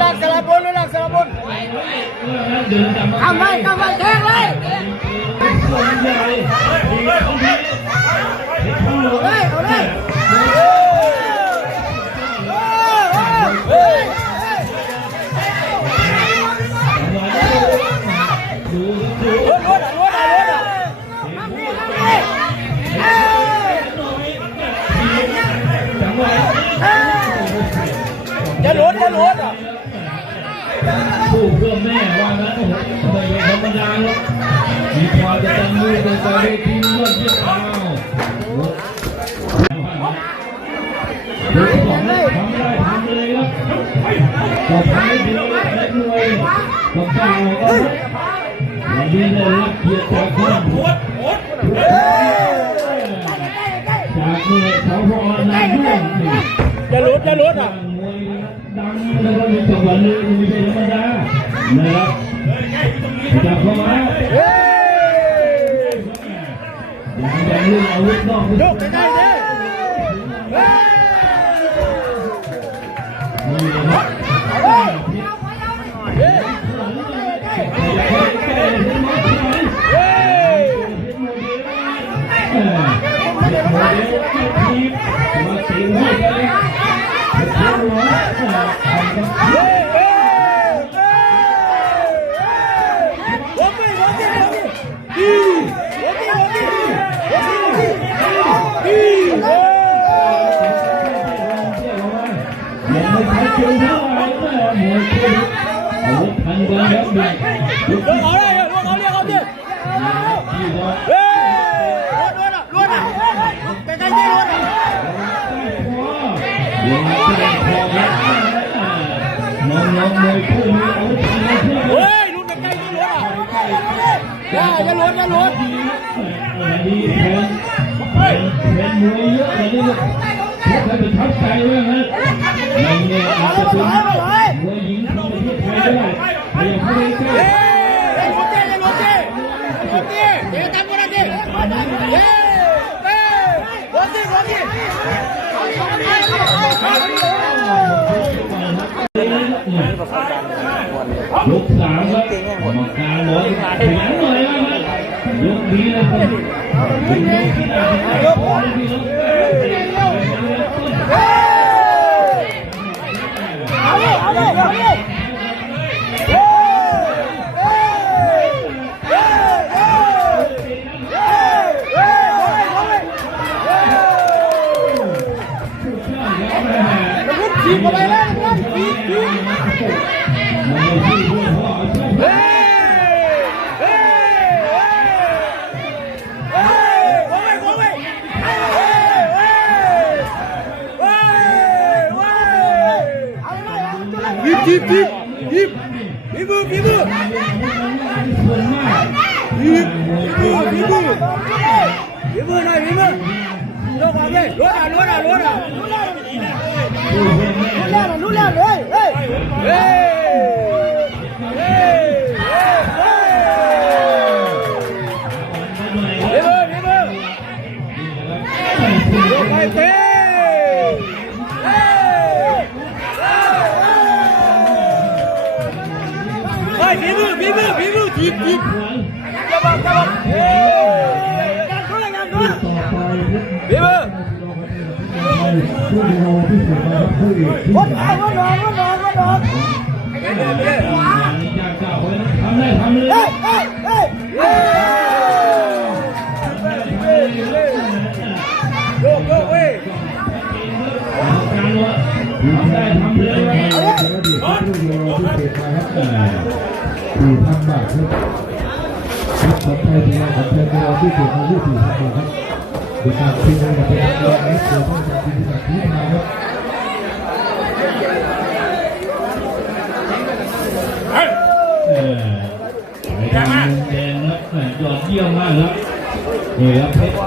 หลักสลับบนหลักสลับบนทำไว้แทงเลยเอาเลยจะลุ้นอ่ะผู้เพื่อแม่ว่างั้นโอ้โหไม่ธรรมดาหรอกมีความจะตั้งมือเป็นตัวเวทียอดเยี่ยมเอาทำได้ทำเลยครับต่อไปดีเล็กน้อยต้องก้าวก็วันนี้ได้รับเกียรติจากท่านจากเมื่อเขาพอนายเพื่อนจะลุ้นอ่ะดังแล้วก็มีจังหวะลืมไม่ใช่ธรรมดานะครับจับเข้ามาอย่างเรื่องอาวุธนอกยกใกล้ๆเลยนี่นะครับน้องมวยคู่นี้เอาทำให้เพื่อนเฮ้ยลุ้นใกล้ๆลุ้นอ่ะอย่าลุ้นดีแทนมวยเยอะเลยนี่พวกใครเป็นทับใจไว้นะในเนี่ยอาจจะเป็นมวยหญิงของประเทศไทยได้แต่ยังไม่ได้ใกล้เดี๋ยวทำกันดิยกสามครับกรรมการบอกแข็งหน่อยนะครับยกนี้นะครับเป็นยกที่น่าจะได้ยกทีมอะไรนะทีมรู้แล้วเลยพี่มือทีมจะบอกพี่มือวันทำเลยโยกเว้ยที่ทำแบบนี้คนไทยที่เราที่เกิดมาที่สี่ทำครับ ติดตามที่นี่มาเป็นยอดนะเดี๋ยวต้องจับที่จากที่มาครับในทางมุมแดงนะยอดเยี่ยมมากครับนี่ครับเพชร